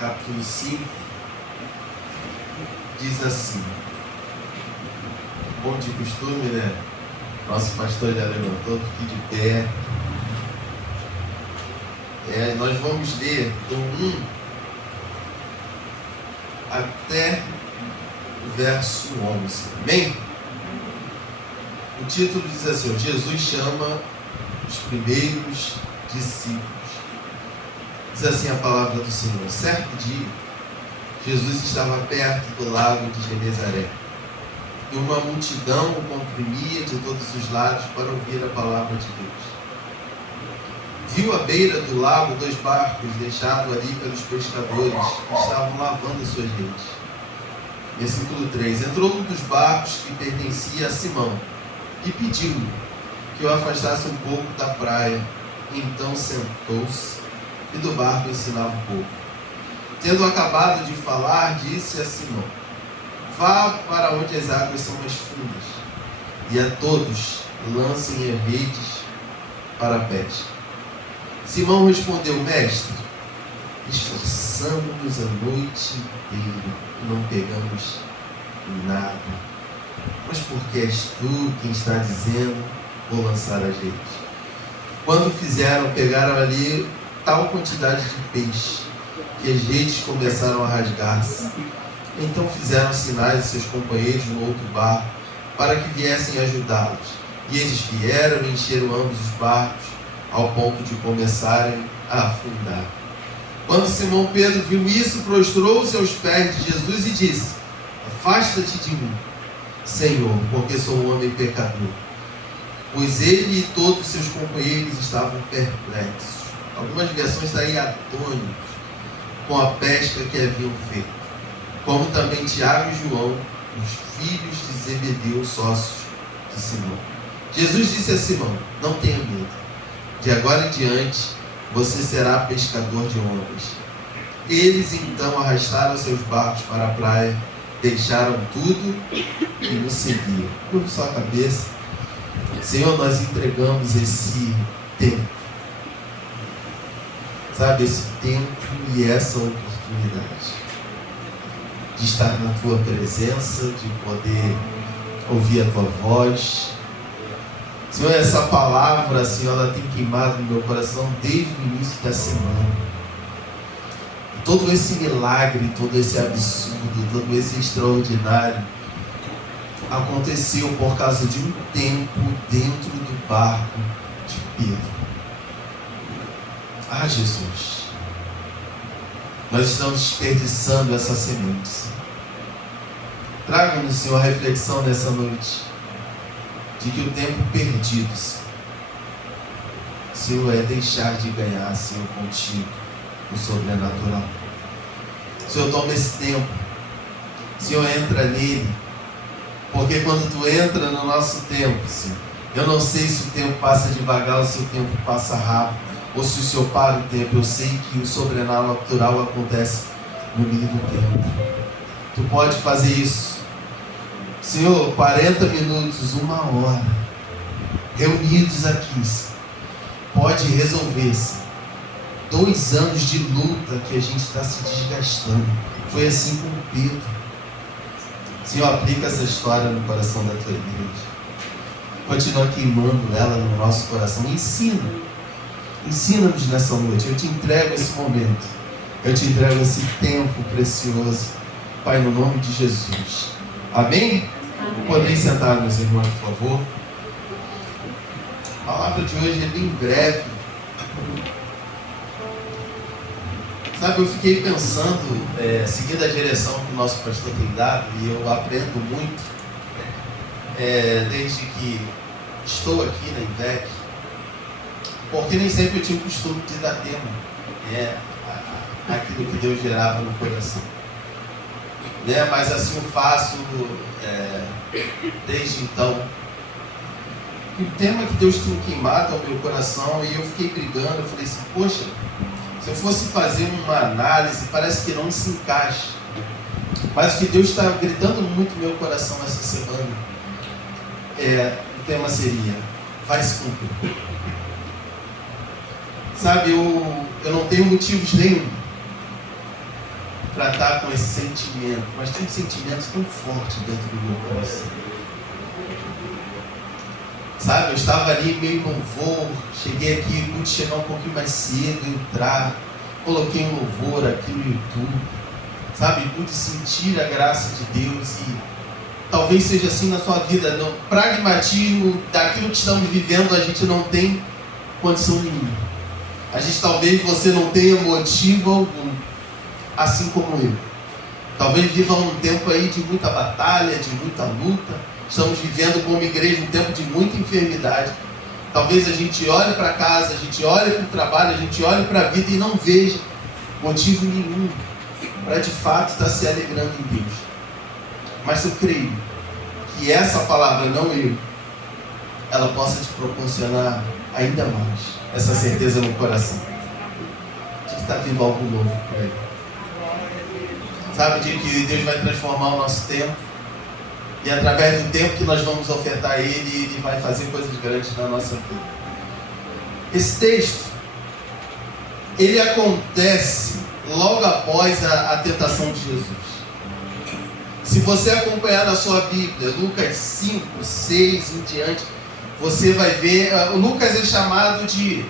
capítulo 5, diz assim, como de costume, né? Nosso pastor já levantou, fique de pé. Nós vamos ler do 1 até o verso 11. Amém? O título diz assim: Jesus chama os primeiros discípulos. Diz assim a palavra do Senhor: certo dia, Jesus estava perto do lago de Genezaré, e uma multidão o comprimia de todos os lados para ouvir a palavra de Deus. Viu à beira do lago 2 barcos deixados ali pelos pescadores que estavam lavando suas redes. Versículo 3: entrou um dos barcos que pertencia a Simão e pediu-lhe que o afastasse um pouco da praia. Então sentou-se e do barco ensinava um pouco. Tendo acabado de falar, disse a Simão: vá para onde as águas são mais fundas, e a todos lancem redes para a pesca. Simão respondeu: mestre, esforçamos-nos a noite inteira e não pegamos nada. Mas porque és tu quem está dizendo, vou lançar as redes. Quando fizeram, pegaram ali tal quantidade de peixe que as redes começaram a rasgar-se. Então fizeram sinais a seus companheiros no outro barco para que viessem ajudá-los. E eles vieram e encheram ambos os barcos ao ponto de começarem a afundar. Quando Simão Pedro viu isso, prostrou-se aos pés de Jesus e disse: afasta-te de mim, Senhor, porque sou um homem pecador. Pois ele e todos seus companheiros estavam perplexos. Algumas versões estão aí atônitos com a pesca que haviam feito, como também Tiago e João, os filhos de Zebedeu, sócios de Simão. Jesus disse a Simão: não tenha medo, de agora em diante você será pescador de homens. Eles então arrastaram seus barcos para a praia, deixaram tudo e o seguiam. Curva sua cabeça. Senhor, nós entregamos esse tempo, sabe, esse tempo e essa oportunidade de estar na tua presença, de poder ouvir a tua voz. Senhor, essa palavra, Senhor, ela tem queimado no meu coração desde o início da semana. Todo esse milagre, todo esse absurdo, todo esse extraordinário aconteceu por causa de um tempo dentro do barco de Pedro. Ah, Jesus, nós estamos desperdiçando essa semente. Traga-nos, Senhor, a reflexão nessa noite de que o tempo perdido, Senhor, é deixar de ganhar, Senhor, contigo o sobrenatural. Senhor, toma esse tempo, Senhor, entra nele, porque quando tu entra no nosso tempo, Senhor, eu não sei se o tempo passa devagar ou se o tempo passa rápido, ou se o Senhor para o tempo. Eu sei que o sobrenatural acontece no meio do tempo. Tu pode fazer isso, Senhor, 40 minutos, 1 hora, reunidos aqui, pode resolver-se 2 anos de luta que a gente está se desgastando. Foi assim com Pedro. Senhor, aplica essa história no coração da tua igreja. Continua queimando ela no nosso coração. Ensina-nos nessa noite. Eu te entrego esse momento. Eu te entrego esse tempo precioso. Pai, no nome de Jesus. Amém? Podem sentar, meus irmãos, por favor. A palavra de hoje é bem breve. Sabe, eu fiquei pensando, seguindo a direção que o nosso pastor tem dado, e eu aprendo muito, desde que estou aqui na IVEC, porque nem sempre eu tinha o costume de dar tempo aquilo que Deus gerava no coração. Mas assim eu faço desde então. E o tema que Deus tinha queimado ao meu coração, e eu fiquei brigando, eu falei assim, poxa, se eu fosse fazer uma análise, parece que não se encaixa. Mas o que Deus está gritando muito no meu coração essa semana, o tema seria, vai se cumprir. Sabe, eu não tenho motivos nenhum tratar com esse sentimento, mas tem sentimentos tão fortes dentro do meu coração. Sabe, eu estava ali meio louvor, cheguei aqui, pude chegar um pouquinho mais cedo, entrar, coloquei um louvor aqui no YouTube, sabe, pude sentir a graça de Deus. E talvez seja assim na sua vida, no pragmatismo daquilo que estamos vivendo, a gente não tem condição nenhuma. Talvez você não tenha motivo algum, assim como eu. Talvez viva um tempo aí de muita batalha, de muita luta. Estamos vivendo como igreja um tempo de muita enfermidade. Talvez a gente olhe para casa, a gente olhe para o trabalho, a gente olhe para a vida e não veja motivo nenhum para de fato estar se alegrando em Deus. Mas eu creio que essa palavra, não eu, ela possa te proporcionar ainda mais essa certeza no coração de que está vindo algo novo por aí. Sabe, de que Deus vai transformar o nosso tempo. E através do tempo que nós vamos ofertar a Ele vai fazer coisas grandes na nossa vida. Esse texto, ele acontece logo após a tentação de Jesus. Se você acompanhar na sua Bíblia, Lucas 5, 6 em diante, você vai ver, Lucas é chamado de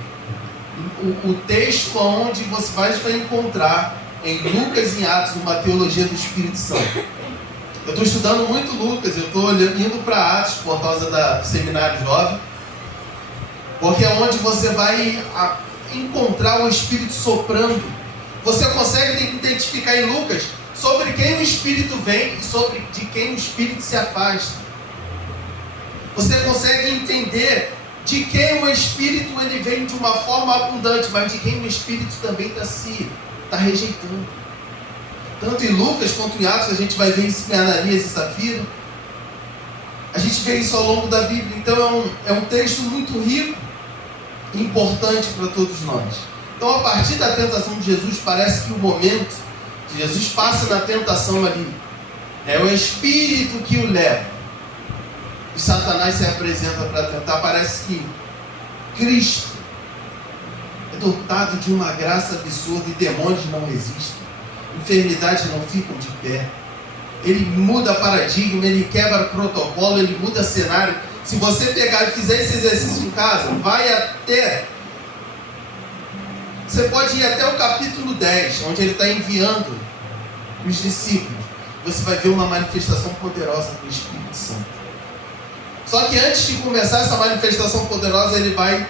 o texto onde você vai encontrar em Lucas e Atos uma teologia do Espírito Santo. Eu estou estudando muito Lucas, eu estou indo para Atos por causa do seminário jovem, porque é onde você vai encontrar o Espírito soprando. Você consegue identificar em Lucas sobre quem o Espírito vem e sobre de quem o Espírito se afasta. Você consegue entender de quem o Espírito ele vem de uma forma abundante, mas de quem o Espírito também está rejeitando. Tanto em Lucas quanto em Atos, a gente vai ver isso em Ananias e Safira. A gente vê isso ao longo da Bíblia. Então é um texto muito rico e importante para todos nós. Então, a partir da tentação de Jesus, parece que o momento que Jesus passa na tentação ali, é o Espírito que o leva. E Satanás se apresenta para tentar. Parece que Cristo é dotado de uma graça absurda e demônios não resistem. Enfermidades não ficam de pé. Ele muda paradigma, ele quebra protocolo, ele muda cenário. Se você pegar e fizer esse exercício em casa, você pode ir até o capítulo 10, onde ele está enviando os discípulos. Você vai ver uma manifestação poderosa do Espírito Santo. Só que antes de começar essa manifestação poderosa, ele vai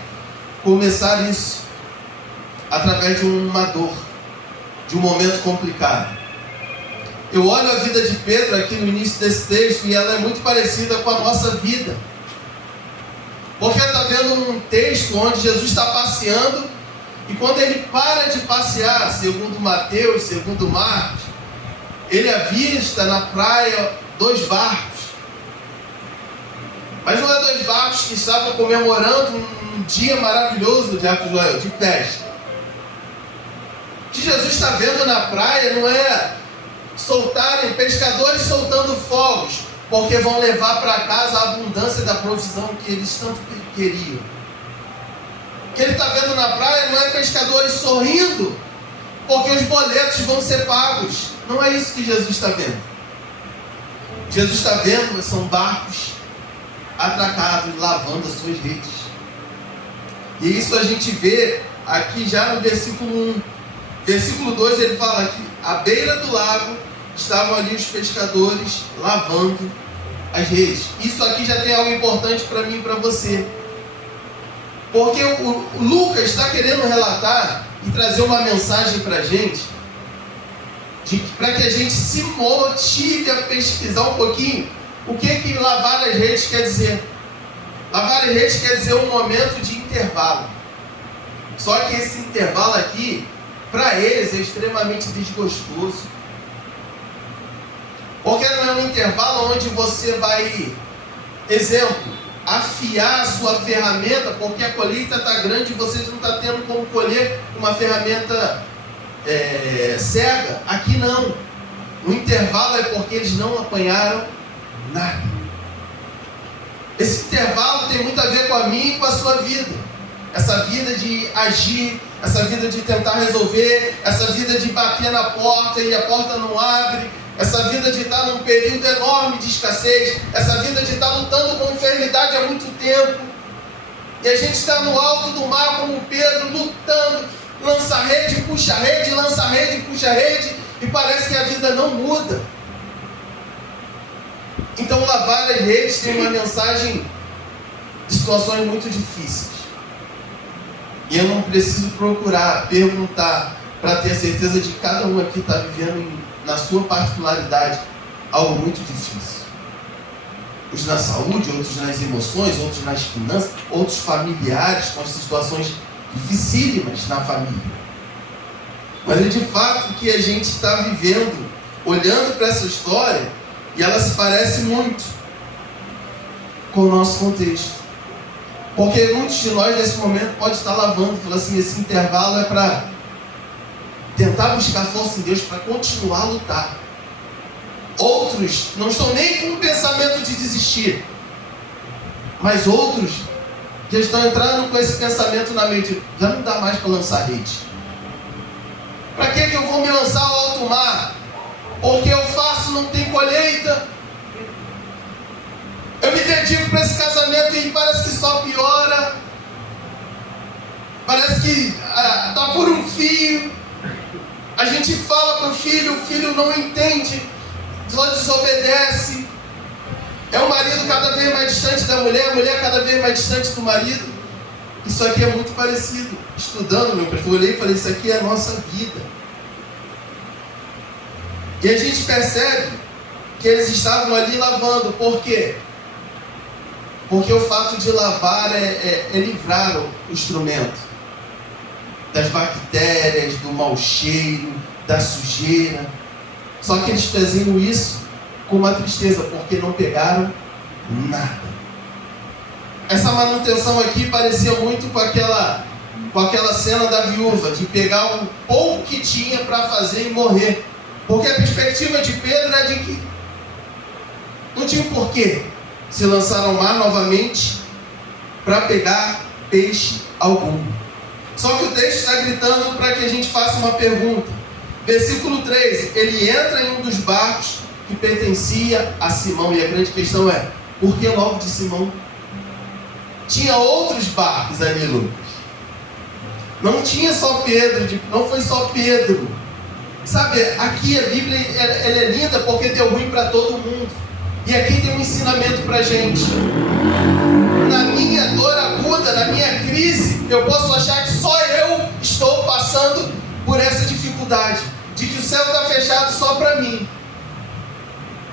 começar isso através de uma dor, de um momento complicado. Eu olho a vida de Pedro aqui no início desse texto e ela é muito parecida com a nossa vida. Porque está vendo um texto onde Jesus está passeando e quando ele para de passear, segundo Mateus, segundo Marcos, ele avista na praia 2 barcos. Mas não é 2 barcos que estavam comemorando um dia maravilhoso de pesca. O que Jesus está vendo na praia não é pescadores soltando fogos, porque vão levar para casa a abundância da provisão que eles tanto queriam. O que ele está vendo na praia não é pescadores sorrindo, porque os boletos vão ser pagos. Não é isso que Jesus está vendo. Jesus está vendo são barcos atracados, lavando as suas redes. E isso a gente vê aqui já no versículo 1. Versículo 2 ele fala que à beira do lago estavam ali os pescadores lavando as redes. Isso aqui já tem algo importante para mim e para você. Porque o Lucas está querendo relatar e trazer uma mensagem para a gente, para que a gente se motive a pesquisar um pouquinho o que lavar as redes quer dizer. Lavar as redes quer dizer um momento de intervalo. Só que esse intervalo aqui, para eles, é extremamente desgostoso. Porque não é um intervalo onde você vai, exemplo, afiar a sua ferramenta, porque a colheita está grande e vocês não estão tendo como colher uma ferramenta cega. Aqui não. O intervalo é porque eles não apanharam nada. Esse intervalo tem muito a ver com a minha e com a sua vida. Essa vida de agir essa vida de tentar resolver, essa vida de bater na porta e a porta não abre, essa vida de estar num período enorme de escassez, essa vida de estar lutando com enfermidade há muito tempo. E a gente está no alto do mar como Pedro, lutando, lança rede, puxa rede, lança rede, puxa rede, e parece que a vida não muda. Então lavar as redes tem uma mensagem de situações muito difíceis. E eu não preciso procurar, perguntar, para ter a certeza de que cada um aqui está vivendo, na sua particularidade, algo muito difícil. Uns na saúde, outros nas emoções, outros nas finanças, outros familiares com as situações dificílimas na família. Mas é de fato que a gente está vivendo, olhando para essa história, e ela se parece muito com o nosso contexto. Porque muitos de nós nesse momento podem estar lavando, falando assim, esse intervalo é para tentar buscar força em Deus, para continuar a lutar. Outros não estão nem com o pensamento de desistir, mas outros já estão entrando com esse pensamento na mente, já não dá mais para lançar rede. Para que eu vou me lançar ao alto mar? Porque eu faço, não tem colheita. Eu me dedico para esse casamento e parece que só piora. Parece que está por um fio. A gente fala para o filho não entende, só desobedece. É o marido cada vez mais distante da mulher, a mulher cada vez mais distante do marido. Isso aqui é muito parecido. Estudando, meu pai, eu olhei e falei, isso aqui é a nossa vida. E a gente percebe que eles estavam ali lavando. Por quê? Porque o fato de lavar é livrar o instrumento das bactérias, do mau cheiro, da sujeira. Só que eles faziam isso com uma tristeza, porque não pegaram nada. Essa manutenção aqui parecia muito com aquela cena da viúva, de pegar o pouco que tinha para fazer e morrer. Porque a perspectiva de Pedro é de que não tinha porquê se lançar ao mar novamente para pegar peixe algum. Só que o texto está gritando para que a gente faça uma pergunta. Versículo 3, ele entra em um dos barcos que pertencia a Simão, e a grande questão é, por que logo de Simão? Tinha outros barcos ali, Lucas. Não tinha só Pedro, não foi só Pedro. Sabe, aqui a Bíblia ela é linda porque deu ruim para todo mundo. E aqui tem um ensinamento para a gente. Na minha dor aguda, na minha crise, eu posso achar que só eu estou passando por essa dificuldade, de que o céu está fechado só para mim.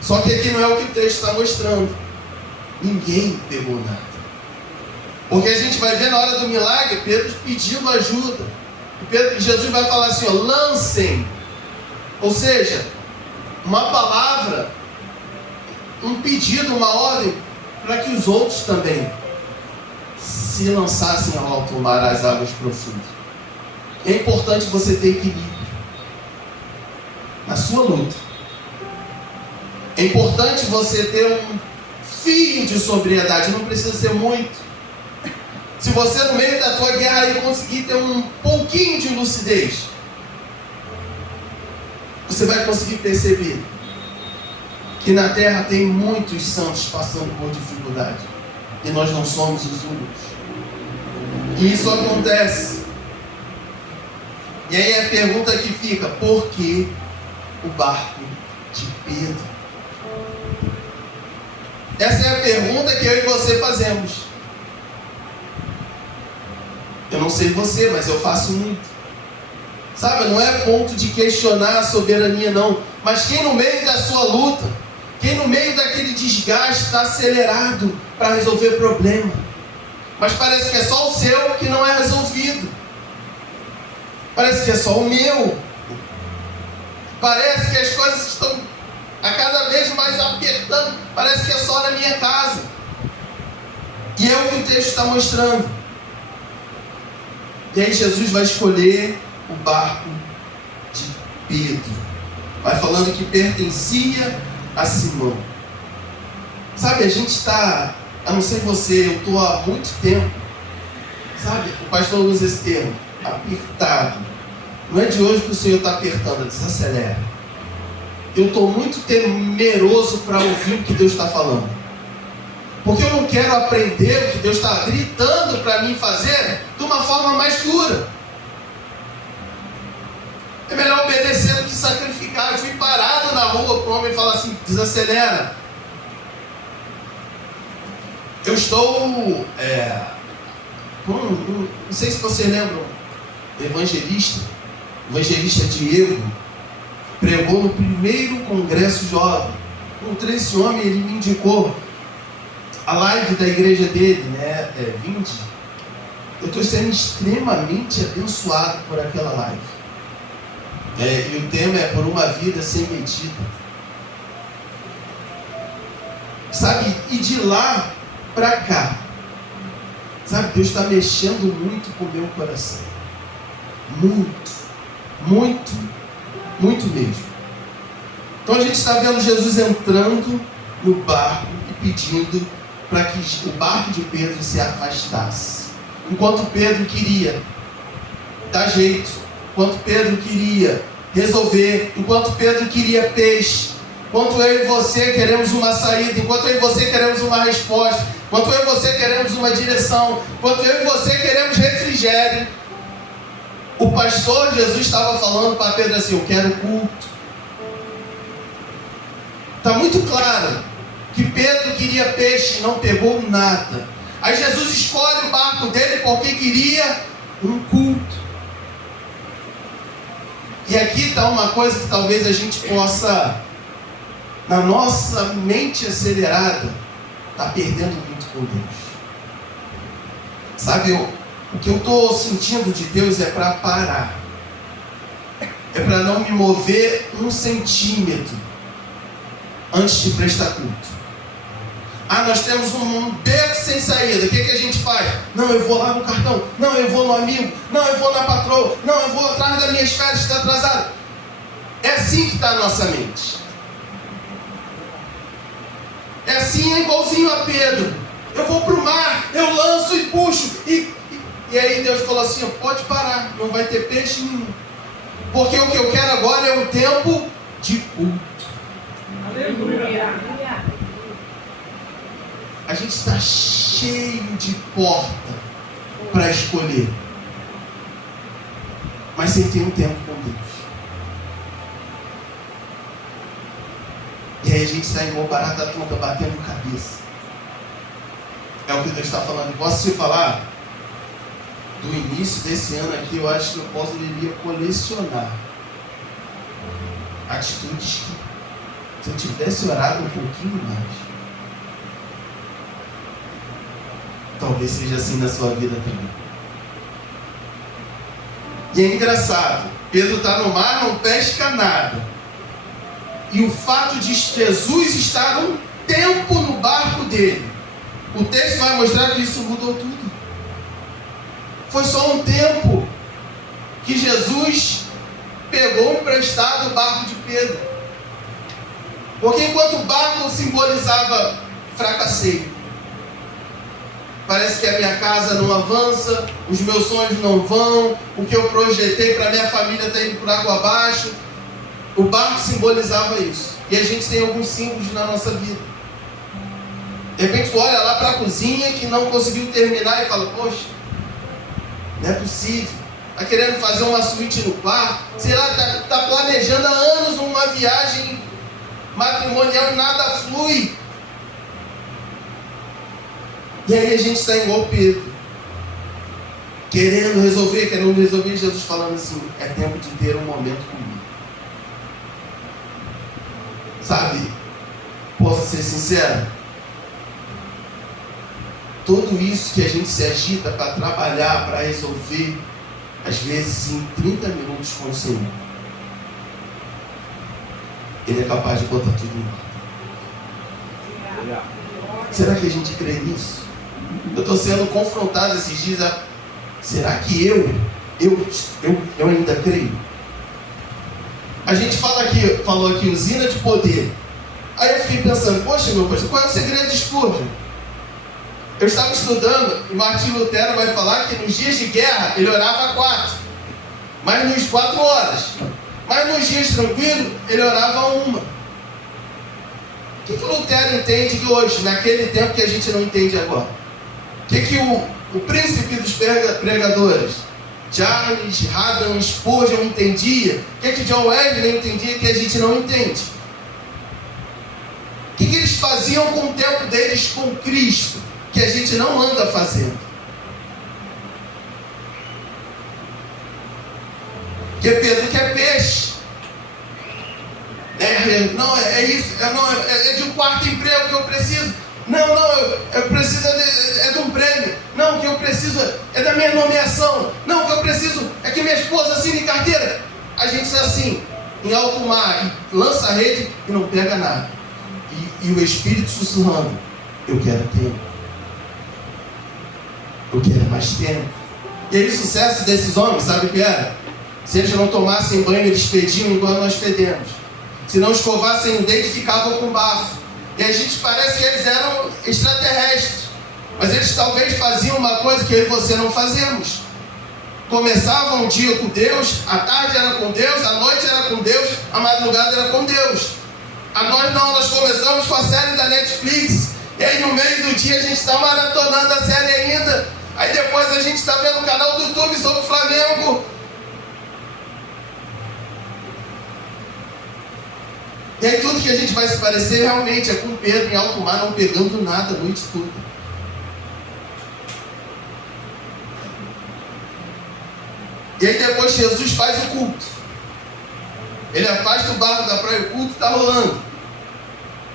Só que aqui não é o que o texto está mostrando. Ninguém pegou nada. Porque a gente vai ver na hora do milagre, Pedro pedindo ajuda. Jesus vai falar assim, ó, lancem. Ou seja, uma palavra, um pedido, uma ordem, para que os outros também se lançassem ao alto mar, às águas profundas. É importante você ter equilíbrio na sua luta. É importante você ter um fio de sobriedade, não precisa ser muito. Se você no meio da tua guerra aí conseguir ter um pouquinho de lucidez, você vai conseguir perceber que na terra tem muitos santos passando por dificuldade. E nós não somos os únicos. E isso acontece. E aí a pergunta que fica, por que o barco de Pedro? Essa é a pergunta que eu e você fazemos. Eu não sei você, mas eu faço muito. Sabe, não é ponto de questionar a soberania não. Mas quem no meio da sua luta, quem no meio daquele desgaste está acelerado para resolver problema, mas parece que é só o seu que não é resolvido. Parece que é só o meu. Parece que as coisas estão a cada vez mais apertando. Parece que é só na minha casa. E é o que o texto está mostrando. E aí Jesus vai escolher o barco de Pedro. Vai falando que pertencia a Simão. Sabe, a gente está, eu não sei você, eu estou há muito tempo, sabe, o pastor usa esse termo, apertado. Não é de hoje que o Senhor está apertando, desacelera. Eu estou muito temeroso para ouvir o que Deus está falando. Porque eu não quero aprender o que Deus está gritando para mim fazer de uma forma mais dura. É melhor obedecer do que sacrificar. Eu fui parado na rua para o homem falar assim, desacelera. Eu estou... não sei se vocês lembram, o evangelista Diego, pregou no primeiro congresso jovem. Encontrei esse homem, ele me indicou a live da igreja dele, né? 20. Eu estou sendo extremamente abençoado por aquela live. E o tema é por uma vida sem medida. Sabe, e de lá para cá, sabe, Deus está mexendo muito com o meu coração. Muito mesmo. Então a gente está vendo Jesus entrando no barco e pedindo para que o barco de Pedro se afastasse. Enquanto Pedro queria dar jeito, enquanto Pedro queria resolver, enquanto Pedro queria peixe, enquanto eu e você queremos uma saída, enquanto eu e você queremos uma resposta, enquanto eu e você queremos uma direção, enquanto eu e você queremos refrigério, o pastor Jesus estava falando para Pedro assim, eu quero culto. Está muito claro que Pedro queria peixe e não pegou nada. Aí Jesus escolhe o barco dele porque queria um culto. E aqui está uma coisa que talvez a gente possa, na nossa mente acelerada, está perdendo muito com Deus. Sabe, o que eu estou sentindo de Deus é para parar. É para não me mover 1 centímetro antes de prestar culto. Nós temos um beco sem saída. O que a gente faz? Não, eu vou lá no cartão. Não, eu vou no amigo. Não, eu vou na patroa. Não, eu vou atrás das minhas férias, está atrasado. É assim que está a nossa mente. É assim, é igualzinho a Pedro. Eu vou para o mar, eu lanço e puxo. E aí Deus falou assim, pode parar, não vai ter peixe nenhum. Porque o que eu quero agora é um tempo de culto. Aleluia. A gente está cheio de porta para escolher, mas sem ter um tempo com Deus. E aí a gente está igual barata tonta, batendo cabeça. É o que Deus está falando. Posso te falar? Do início desse ano aqui, eu acho que eu poderia colecionar atitudes que, se eu tivesse orado um pouquinho mais, talvez seja assim na sua vida também. E é engraçado, Pedro está no mar, não pesca nada. E o fato de Jesus estar um tempo no barco dele, o texto vai mostrar que isso mudou tudo. Foi só um tempo que Jesus pegou emprestado o barco de Pedro. Porque enquanto o barco simbolizava fracassei, parece que a minha casa não avança, os meus sonhos não vão, o que eu projetei para minha família está indo por água abaixo. O barco simbolizava isso. E a gente tem alguns símbolos na nossa vida. De repente tu olha lá para a cozinha que não conseguiu terminar e fala, poxa, não é possível. Está querendo fazer uma suíte no quarto, sei lá, está planejando há anos uma viagem matrimonial e nada flui. E aí a gente está igual Pedro, querendo resolver, Jesus falando assim, é tempo de ter um momento comigo. Sabe, posso ser sincero? Tudo isso que a gente se agita para trabalhar, para resolver, às vezes em 30 minutos com o Senhor, Ele é capaz de botar tudo em ordem. Será que a gente crê nisso? Eu estou sendo confrontado esses dias. Será que eu ainda creio? A gente falou aqui usina de poder. Aí eu fiquei pensando, poxa meu pastor, qual é o segredo de Spurgeon? Eu estava estudando e Martinho Lutero vai falar que nos dias de guerra ele orava 4, mas nos 4 horas. Mas nos dias tranquilos ele orava 1. O que Lutero entende que hoje, naquele tempo que a gente não entende agora? O que o príncipe dos pregadores, Charles Haddon Spurgeon, entendia? O que John Wesley entendia que a gente não entende? O que eles faziam com o tempo deles com Cristo, que a gente não anda fazendo? Que Pedro quer peixe. Não, é isso. É de um quarto emprego que eu preciso. Não, eu preciso de um prêmio. Não, o que eu preciso é da minha nomeação. Não, o que eu preciso é que minha esposa assine carteira. A gente está assim, em alto mar, e lança a rede e não pega nada. E o Espírito sussurrando: eu quero tempo. Eu quero mais tempo. E aí o sucesso desses homens, sabe o que era? Se eles não tomassem banho, eles fediam igual nós fedemos. Se não escovassem o dente, ficavam com bafo. E a gente parece que eles eram extraterrestres. Mas eles talvez faziam uma coisa que eu e você não fazemos. Começavam o dia com Deus, a tarde era com Deus, a noite era com Deus, a madrugada era com Deus. A nós não, nós começamos com a série da Netflix. E aí no meio do dia a gente está maratonando a série ainda. Aí depois a gente está vendo o canal do YouTube sobre o Flamengo. E aí tudo que a gente vai se parecer realmente é com Pedro em alto mar, não pegando nada a noite toda. E aí depois Jesus faz o culto. Ele afasta o barco da praia, o culto está rolando.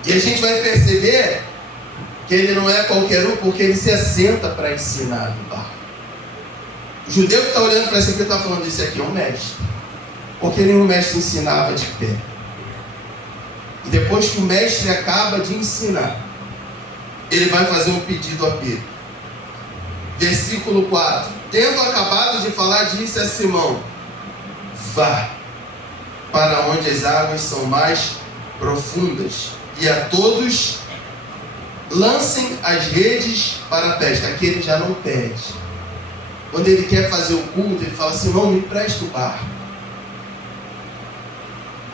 E a gente vai perceber que ele não é qualquer um, porque ele se assenta para ensinar no barco. O judeu que está olhando para isso aqui está falando: isso aqui é um mestre. Porque nenhum mestre ensinava de pé. E depois que o mestre acaba de ensinar, ele vai fazer um pedido a Pedro. Versículo 4: tendo acabado de falar, disse a Simão: vá para onde as águas são mais profundas, e a todos lancem as redes para a pesca. Aqui ele já não pede. Quando ele quer fazer o culto, ele fala: Simão, me empresta o barco.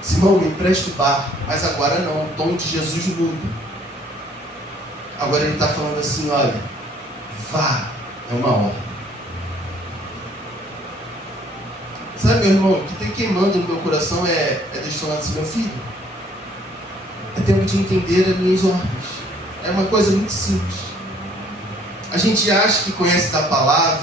Simão, me empresta o barco. Mas agora não, o tom de Jesus muda. Agora ele está falando assim: olha, vá, é uma ordem. Sabe, meu irmão, o que tem queimando no meu coração é Deus falando assim: meu filho, é tempo de entender as minhas ordens. É uma coisa muito simples. A gente acha que conhece da palavra,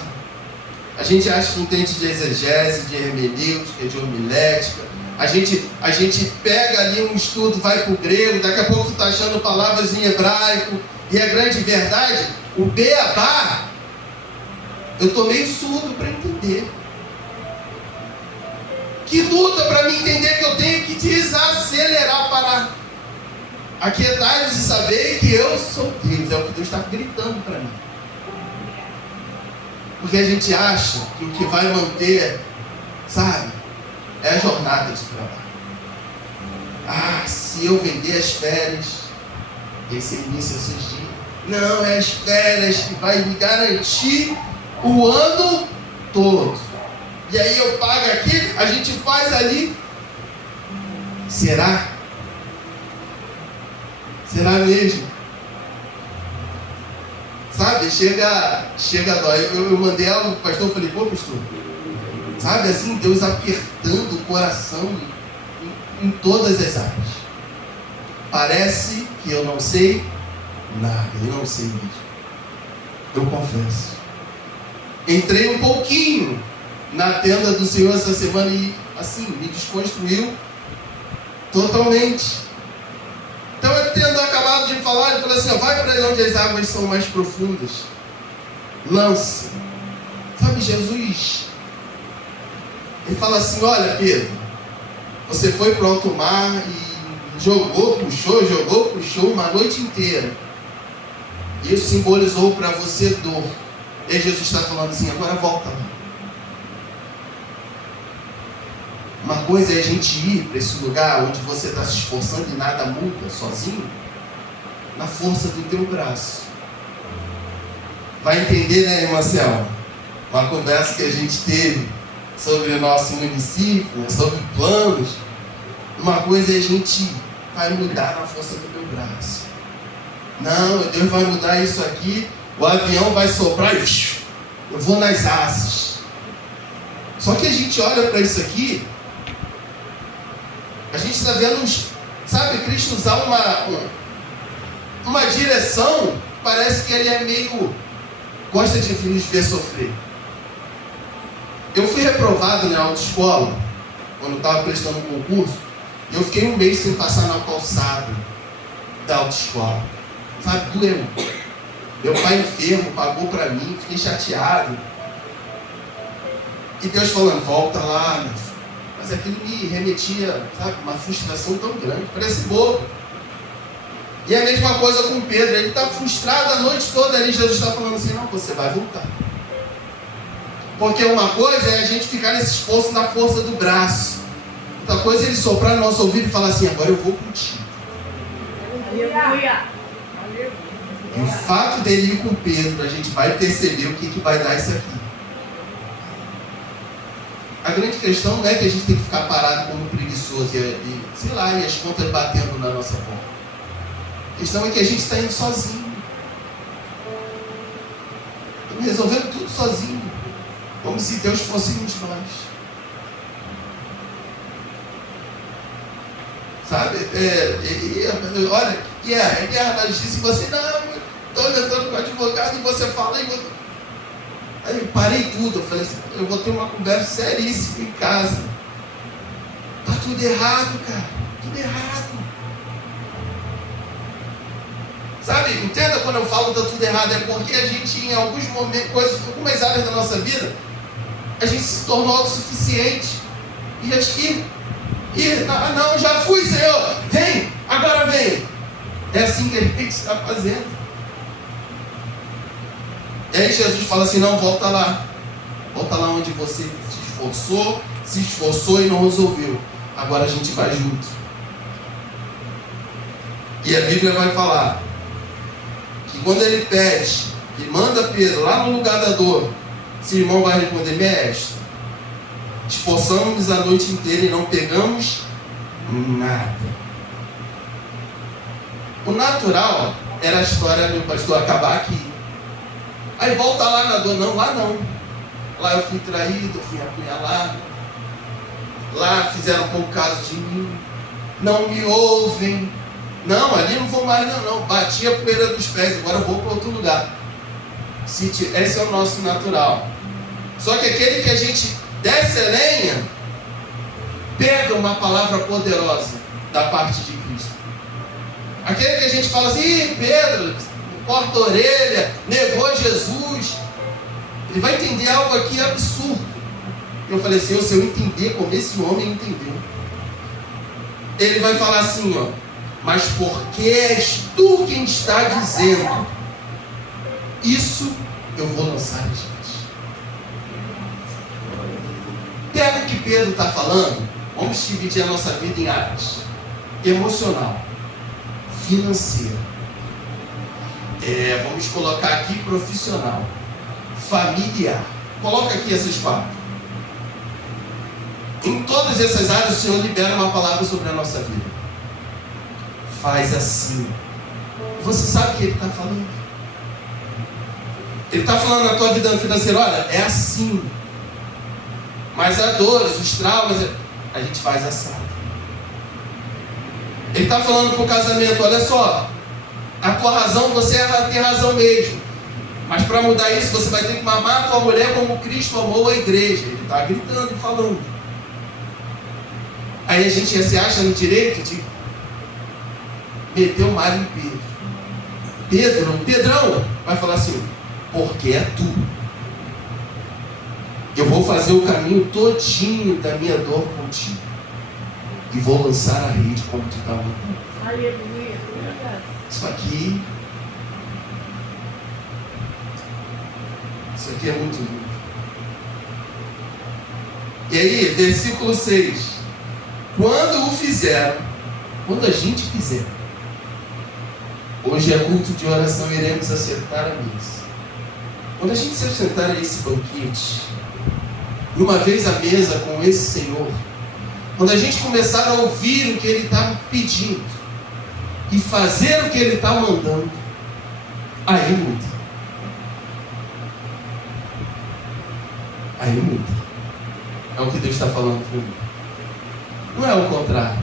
a gente acha que entende de exegese, de hermenêutica, de homilética. A gente pega ali um estudo, vai para o grego, daqui a pouco tu está achando palavras em hebraico, e a grande verdade, o beabá, eu estou meio surdo para entender. Que luta para me entender que eu tenho que desacelerar, parar. Aquietai-vos e saber que eu sou Deus. É o que Deus está gritando para mim. Porque a gente acha que o que vai manter, sabe, é a jornada de trabalho. Se eu vender as férias, esse início esses dias, não, é as férias que vai me garantir o ano todo. E aí eu pago aqui, a gente faz ali. Será? Será mesmo? Sabe, chega a dó. Eu mandei algo pro pastor, eu falei: pô, pastor, sabe assim, Deus apertando o coração em todas as áreas. Parece que eu não sei nada, eu não sei mesmo. Eu confesso. Entrei um pouquinho na tenda do Senhor essa semana e assim, me desconstruiu totalmente. Então, eu tendo acabado de falar, ele falou assim: vai para onde as águas são mais profundas, lança. Sabe, Jesus, ele fala assim: olha, Pedro, você foi para o alto mar e jogou, puxou uma noite inteira. Isso simbolizou para você dor. E Jesus está falando assim: agora volta lá. Uma coisa é a gente ir para esse lugar onde você está se esforçando e nada muda sozinho, na força do teu braço. Vai entender, né, irmã Selma? Uma conversa que a gente teve sobre o nosso município, né, sobre planos. Uma coisa é a gente vai mudar na força do meu braço. Não, Deus vai mudar isso aqui, o avião vai soprar e eu vou nas asas. Só que a gente olha para isso aqui, a gente está vendo, sabe, Cristo usar uma direção, parece que ele é meio, gosta de nos ver sofrer. Eu fui reprovado na autoescola, quando estava prestando um concurso, e eu fiquei um mês sem passar na calçada da autoescola. Sabe, doeu. Meu pai enfermo, pagou para mim, fiquei chateado. E Deus falando, volta lá, meu filho. Mas aquilo me remetia, sabe, uma frustração tão grande, parece bobo. E a mesma coisa com Pedro, ele está frustrado a noite toda ali, Jesus está falando assim, não, você vai voltar. Porque uma coisa é a gente ficar nesse esforço na força do braço. Outra coisa é ele soprar no nosso ouvido e falar assim, agora eu vou contigo. Aleluia. E o fato dele ir com Pedro, a gente vai perceber o que vai dar isso aqui. A grande questão não é que a gente tem que ficar parado como preguiçoso e sei lá, e as contas batendo na nossa porta. A questão é que a gente está indo sozinho. Estamos resolvendo tudo sozinho. Como se Deus fôssemos nós. Sabe? Olha, é guerra da justiça e você, não, estou entrando com o advogado e você fala e você... Aí eu parei tudo, eu falei assim, eu vou ter uma conversa seríssima em casa. Tá tudo errado, cara. Tudo errado. Sabe, entenda quando eu falo tá tudo errado, é porque a gente, em alguns momentos, algumas áreas da nossa vida, a gente se tornou autossuficiente. E acho que, não, já fui, Senhor, vem, agora vem. É assim que a gente está fazendo. E aí Jesus fala assim, não, volta lá onde você se esforçou e não resolveu. Agora a gente vai junto. E a Bíblia vai falar que quando ele pede, ele manda Pedro lá no lugar da dor, esse irmão vai responder, mestre, esforçamos a noite inteira e não pegamos nada. O natural era a história do pastor acabar aqui. Aí volta lá na dor, não, lá não. Lá eu fui traído, eu fui apunhalado. Lá fizeram pouco caso de mim. Não me ouvem. Não, ali não vou mais não. Bati a poeira dos pés, agora eu vou para outro lugar. Esse é o nosso natural. Só que aquele que a gente desce a lenha, pega uma palavra poderosa da parte de Cristo. Aquele que a gente fala assim, Pedro, corta a orelha, negou Jesus. Ele vai entender algo aqui absurdo. Eu falei assim, se eu entender como esse homem entendeu. Ele vai falar assim, ó, mas porque és tu quem está dizendo, isso eu vou lançar adiante. Pega o que Pedro está falando, vamos dividir a nossa vida em áreas. Emocional, financeira, vamos colocar aqui profissional, familiar. Coloca aqui essas quatro. Em todas essas áreas o Senhor libera uma palavra sobre a nossa vida. Faz assim. Você sabe o que Ele está falando? Ele está falando na tua vida financeira, olha, é assim. Mas as dores, os traumas, a gente faz assado. Ele está falando para o casamento, olha só, a tua razão, você tem razão mesmo. Mas para mudar isso, você vai ter que amar a tua mulher como Cristo amou a igreja. Ele está gritando e falando. Aí a gente se acha no direito de meter o malho em Pedro. Pedrão vai falar assim, porque é tu. Eu vou fazer o caminho todinho da minha dor contigo. E vou lançar a rede como tu está mandando. Aleluia. Isso aqui é muito lindo. E aí, versículo 6. Quando o fizeram, quando a gente fizer, hoje é culto de oração, iremos acertar a mesa. Quando a gente se sentar a esse banquete, e uma vez à mesa com esse Senhor, quando a gente começar a ouvir o que Ele está pedindo e fazer o que Ele está mandando, aí muda. Aí muda. É o que Deus está falando comigo. Não é o contrário.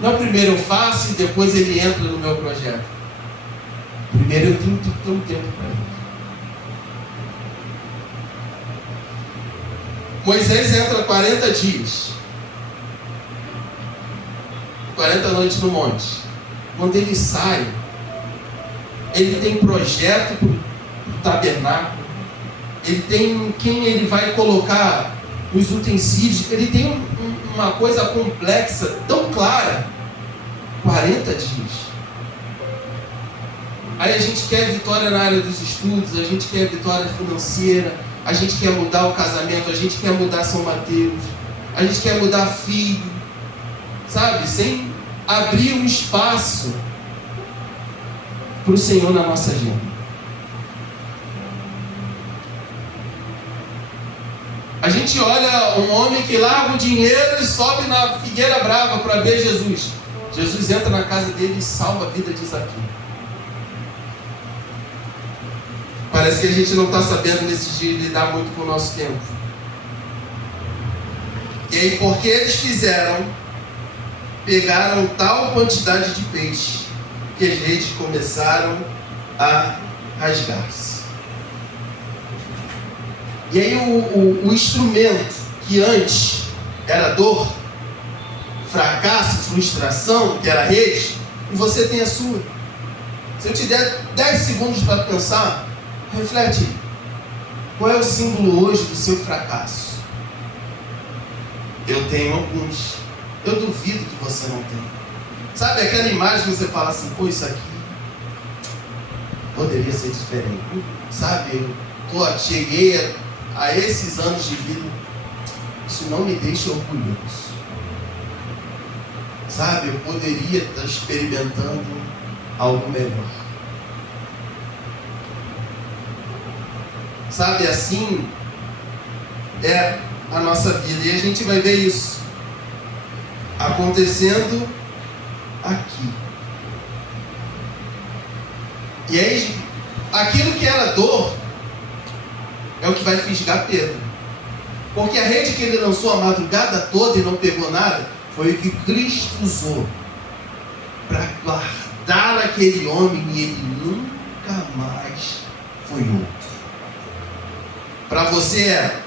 Não é primeiro eu faço e depois Ele entra no meu projeto. Primeiro eu tenho que ter um tempo para Ele. Moisés entra 40 dias. 40 noites no monte. Quando ele sai, ele tem projeto para o tabernáculo. Ele tem quem ele vai colocar os utensílios. Ele tem uma coisa complexa, tão clara. 40 dias. Aí a gente quer vitória na área dos estudos, a gente quer vitória financeira, a gente quer mudar o casamento, a gente quer mudar São Mateus, a gente quer mudar filho, sabe? Sem abrir um espaço para o Senhor na nossa agenda. A gente olha um homem que larga o dinheiro e sobe na figueira brava para ver Jesus. Jesus entra na casa dele e salva a vida de Zaqueu. Parece que a gente não está sabendo nesse dia lidar muito com o nosso tempo. E aí, porque eles pegaram tal quantidade de peixe, que as redes começaram a rasgar-se. E aí o instrumento que antes era dor, fracasso, frustração, que era a rede, e você tem a sua. Se eu te der 10 segundos para pensar, reflete. Qual é o símbolo hoje do seu fracasso? Eu tenho alguns. Eu duvido que você não tenha. Sabe aquela imagem que você fala assim, pô, isso aqui poderia ser diferente. Sabe, eu cheguei a esses anos de vida, isso não me deixa orgulhoso. Sabe, eu poderia estar experimentando algo melhor. Sabe, assim é a nossa vida. E a gente vai ver isso acontecendo aqui. E aí, aquilo que era dor é o que vai fisgar Pedro. Porque a rede que ele lançou a madrugada toda e não pegou nada, foi o que Cristo usou para guardar aquele homem, e ele nunca mais foi outro. Para você é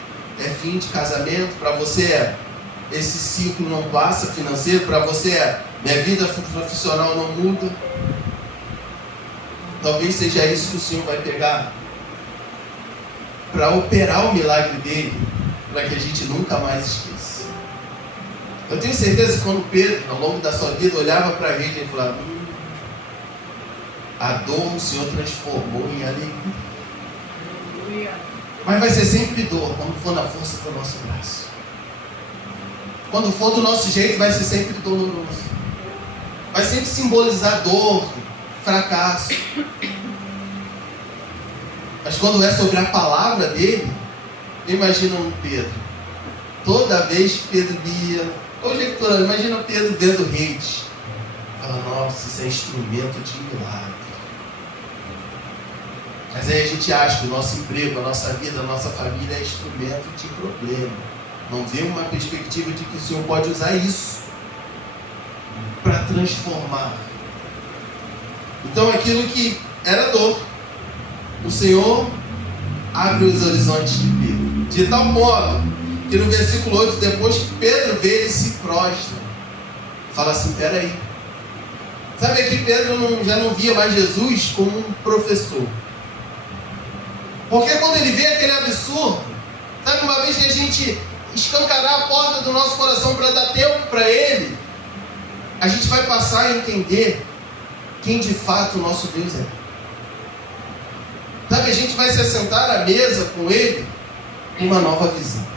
fim de casamento, para você esse ciclo não passa financeiro, para você minha vida profissional não muda. Talvez seja isso que o Senhor vai pegar para operar o milagre dele, para que a gente nunca mais esqueça. Eu tenho certeza que quando Pedro, ao longo da sua vida, olhava para a rede, ele falava, a dor o Senhor transformou em alegria. Mas vai ser sempre dor quando for na força do nosso braço. Quando for do nosso jeito, vai ser sempre doloroso. Vai sempre simbolizar dor, fracasso. Mas quando é sobre a palavra dele, imagina um Pedro. Toda vez que Pedro via, imagina Pedro vendo redes. Fala, nossa, isso é instrumento de milagre. Mas aí a gente acha que o nosso emprego, a nossa vida, a nossa família é instrumento de problema. Não vê uma perspectiva de que o Senhor pode usar isso para transformar. Então aquilo que era dor, o Senhor abre os horizontes de Pedro. De tal modo que no versículo 8, depois que Pedro vê, ele se prostra. Fala assim, peraí. Sabe que Pedro já não via mais Jesus como um professor. Porque quando ele vê aquele absurdo, sabe, uma vez que a gente escancarar a porta do nosso coração para dar tempo para ele, a gente vai passar a entender quem de fato o nosso Deus é. Sabe, a gente vai se assentar à mesa com ele com uma nova visão.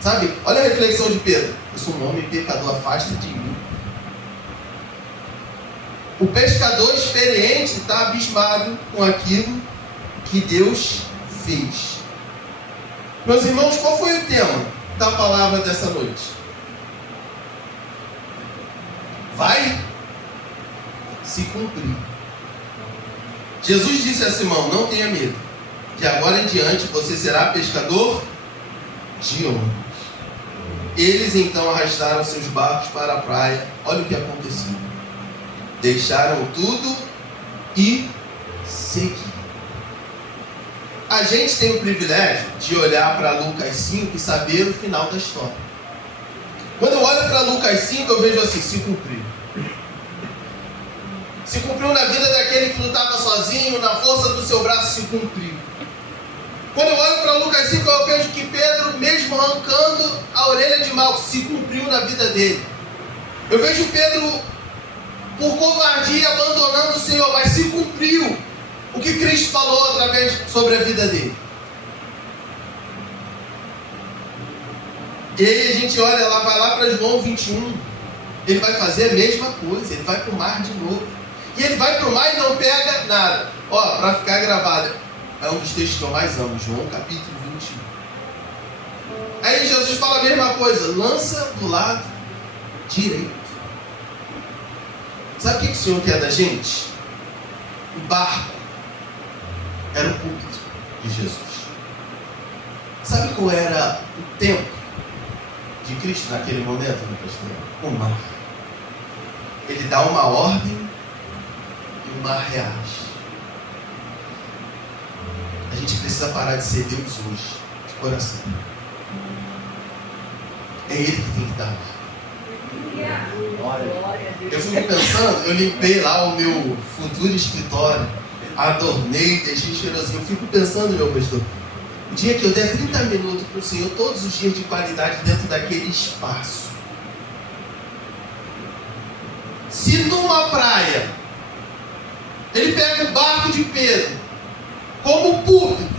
Sabe, olha a reflexão de Pedro. Eu sou um homem pecador, afasta de mim. O pescador experiente está abismado com aquilo que Deus fez. Meus irmãos, qual foi o tema da palavra dessa noite? Vai se cumprir. Jesus disse a Simão: não tenha medo, que agora em diante você será pescador de homens. Eles então arrastaram seus barcos para a praia. Olha o que aconteceu. Deixaram tudo e seguiram. A gente tem o privilégio de olhar para Lucas 5 e saber o final da história. Quando eu olho para Lucas 5, eu vejo assim: se cumpriu. Se cumpriu na vida daquele que lutava sozinho, na força do seu braço se cumpriu. Quando eu olho para Lucas 5, eu vejo que Pedro, mesmo arrancando a orelha de Malco, se cumpriu na vida dele. Eu vejo Pedro, por covardia, abandonando o Senhor, mas se cumpriu o que Cristo falou sobre a vida dele. E aí a gente olha lá, vai lá para João 21, ele vai fazer a mesma coisa, ele vai para o mar de novo. E ele vai para o mar e não pega nada. Ó, para ficar gravado, é um dos textos que eu mais amo, João capítulo 21. Aí Jesus fala a mesma coisa: lança do lado direito. Sabe o que o Senhor quer da gente? O barco era o púlpito de Jesus. Sabe qual era o tempo de Cristo naquele momento, meu pastor? O mar. Ele dá uma ordem e o mar reage. A gente precisa parar de ser Deus hoje, de coração. É Ele que tem que dar. Eu fico pensando, eu limpei lá o meu futuro escritório, adornei, deixei cheirosinho. Eu fico pensando, meu pastor, o dia que eu der 30 minutos para o Senhor, todos os dias de qualidade dentro daquele espaço. Se numa praia, ele pega o barco de Pedro como púlpito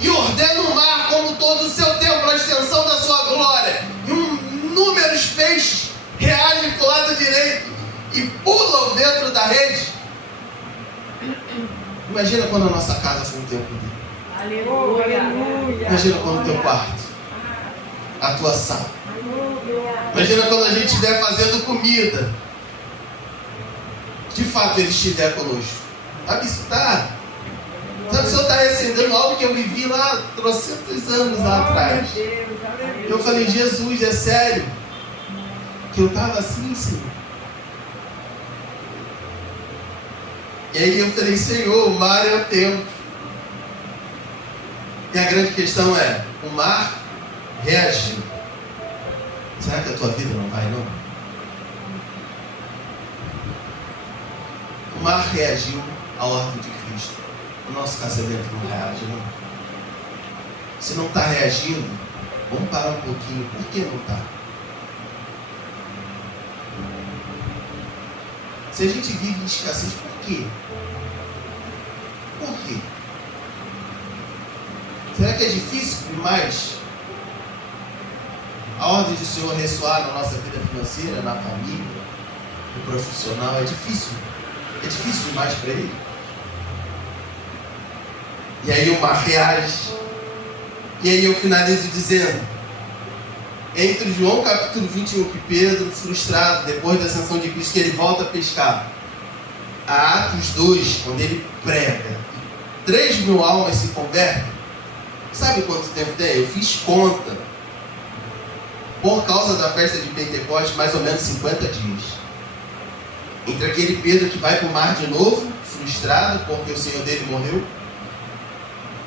e ordena o mar como todo o seu templo, a extensão da sua glória, e inúmeros peixes reagem para o lado direito e pulam dentro da rede. Imagina quando a nossa casa for um templo dele. Aleluia. Imagina quando o teu quarto, a tua sala. Imagina quando a gente estiver fazendo comida, de fato ele estiver conosco. Sabe isso? Sabe, o Senhor está recendendo algo que eu vivi lá 300 anos lá atrás. Eu falei: Jesus, é sério que eu estava assim, Senhor? E aí eu falei: Senhor, o mar é o templo. E a grande questão é: o mar reagiu. Será que a tua vida não vai, não? O mar reagiu à ordem de Cristo. O nosso casamento não reage, não? Se não está reagindo, vamos parar um pouquinho. Por que não está? Se a gente vive em escassez, por quê? Por quê? Será que é difícil demais a ordem do Senhor ressoar na nossa vida financeira, na família, no profissional? É difícil? É difícil demais para Ele? E aí o mar reage. E aí eu finalizo dizendo: entre João capítulo 21, que Pedro, frustrado, depois da ascensão de Cristo, que ele volta a pescar, a Atos 2, quando ele prega, 3.000 almas se convertem. Sabe quanto tempo tem? Eu fiz conta. Por causa da festa de Pentecostes, mais ou menos 50 dias. Entre aquele Pedro que vai para o mar de novo, frustrado, porque o Senhor dele morreu,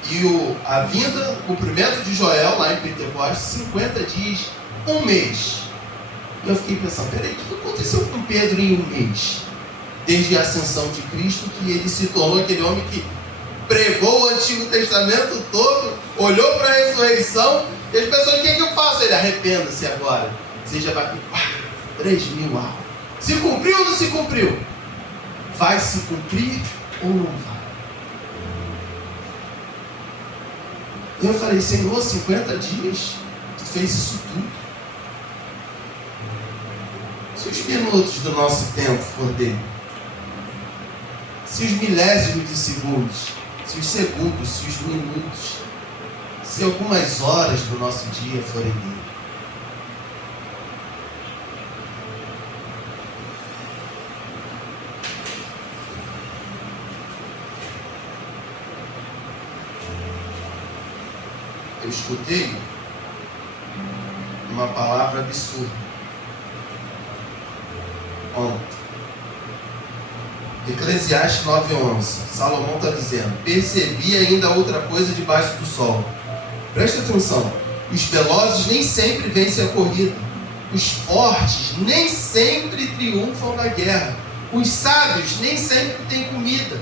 e a vinda, o cumprimento de Joel lá em Pentecostes, 50 dias, um mês. E eu fiquei pensando: peraí, o que aconteceu com Pedro em um mês? Desde a ascensão de Cristo, que ele se tornou aquele homem que pregou o Antigo Testamento todo, olhou para a ressurreição, e as pessoas: o que eu faço? Ele: arrependa-se agora, seja batizado. 3.000 almas. Se cumpriu ou não se cumpriu? Vai se cumprir ou não vai? E eu falei: Senhor, 50 dias, tu fez isso tudo. Se os minutos do nosso tempo for dele, se os milésimos de segundos se os segundos, se os minutos, se algumas horas do nosso dia forem dele. Eu escutei uma palavra absurda ontem. Eclesiastes 9:11. Salomão está dizendo: percebi ainda outra coisa debaixo do sol. Presta atenção. Os velozes nem sempre vencem a corrida. Os fortes nem sempre triunfam na guerra. Os sábios nem sempre têm comida.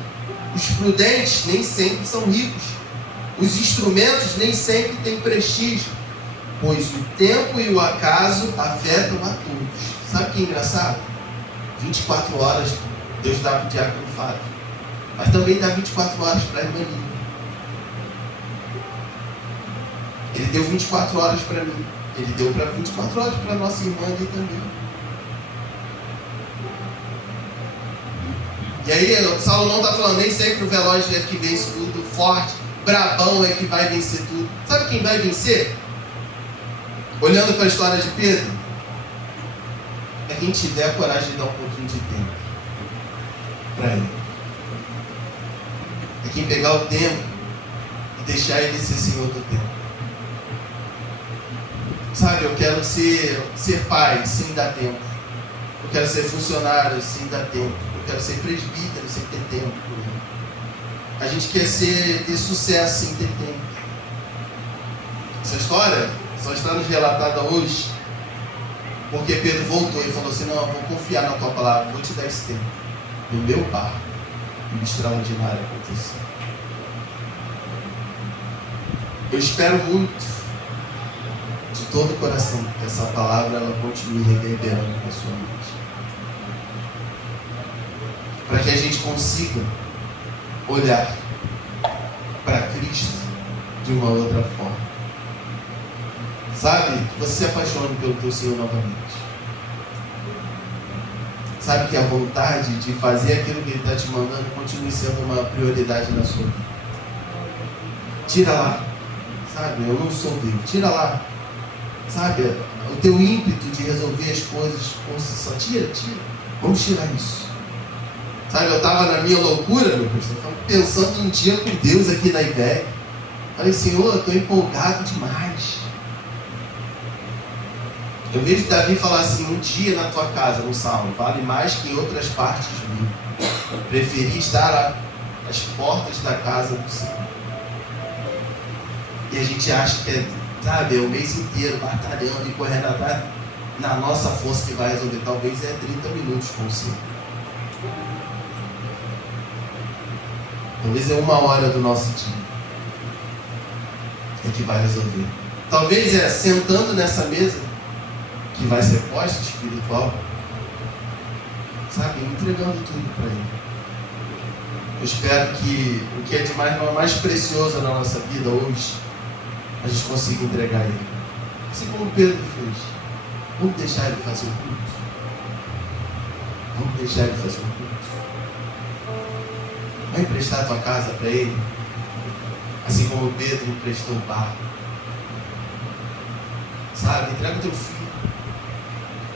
Os prudentes nem sempre são ricos. Os instrumentos nem sempre têm prestígio, pois o tempo e o acaso afetam a todos. Sabe o que é engraçado? 24 horas Deus dá para o diácono Fábio, mas também dá 24 horas para a irmã Lívia. Ele deu 24 horas para mim, ele deu para 24 horas para a nossa irmã ali também. E aí Salomão está falando, nem sempre o veloz é que vence tudo, o forte, brabão é que vai vencer tudo. Sabe quem vai vencer? Olhando para a história de Pedro, é quem tiver a coragem de dar um pouquinho de tempo para ele. É quem pegar o tempo e deixar ele ser senhor do tempo. Sabe, eu quero ser pai sem dar tempo. Eu quero ser funcionário sem dar tempo. Eu quero ser presbítero sem ter tempo. A gente quer ter sucesso sem ter tempo. Essa história só está nos relatada hoje porque Pedro voltou e falou assim: não, eu vou confiar na tua palavra, vou te dar esse tempo. No meu barco, o extraordinário aconteceu. Eu espero muito, de todo o coração, que essa palavra ela continue reverberando na sua mente, para que a gente consiga olhar para Cristo de uma outra forma. Sabe, que você se apaixone pelo teu Senhor novamente. Sabe que a vontade de fazer aquilo que Ele está te mandando continue sendo uma prioridade na sua vida. Tira lá, sabe, eu não sou Deus, tira lá, sabe, o teu ímpeto de resolver as coisas com só tira, vamos tirar isso. Sabe, eu estava na minha loucura, meu pastor, pensando um dia com Deus aqui na IBEC. Falei, Senhor, eu estou empolgado demais. Eu vejo Davi falar assim: um dia na tua casa, no Salmo, vale mais que em outras partes mil. Preferi estar às portas da casa do Senhor. E a gente acha que sabe, é o mês inteiro batalhando e correndo atrás, na nossa força que vai resolver. Talvez é 30 minutos com o Senhor. Talvez é 1 hora do nosso dia é que vai resolver. Talvez é sentando nessa mesa que vai ser posto espiritual, sabe, entregando tudo para Ele. Eu espero que o que é de mais precioso na nossa vida hoje, a gente consiga entregar a Ele. Assim como Pedro fez. Vamos deixar Ele fazer o culto. Vamos deixar Ele fazer o culto. Vai emprestar a tua casa para Ele, assim como Pedro emprestou o barco. Sabe, entrega o teu filho,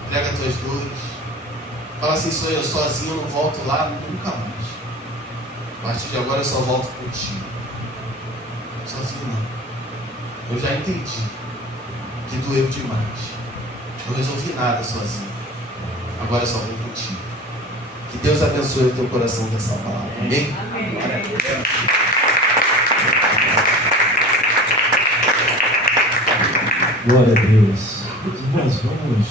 entrega as tuas dores. Fala assim: sou eu sozinho, eu não volto lá nunca mais. A partir de agora eu só volto contigo. Sozinho não. Eu já entendi que doeu demais. Não resolvi nada sozinho. Agora eu só vou contigo. Que Deus abençoe o teu coração com essa palavra. Amém? Amém. Glória a Deus. Irmãos, vamos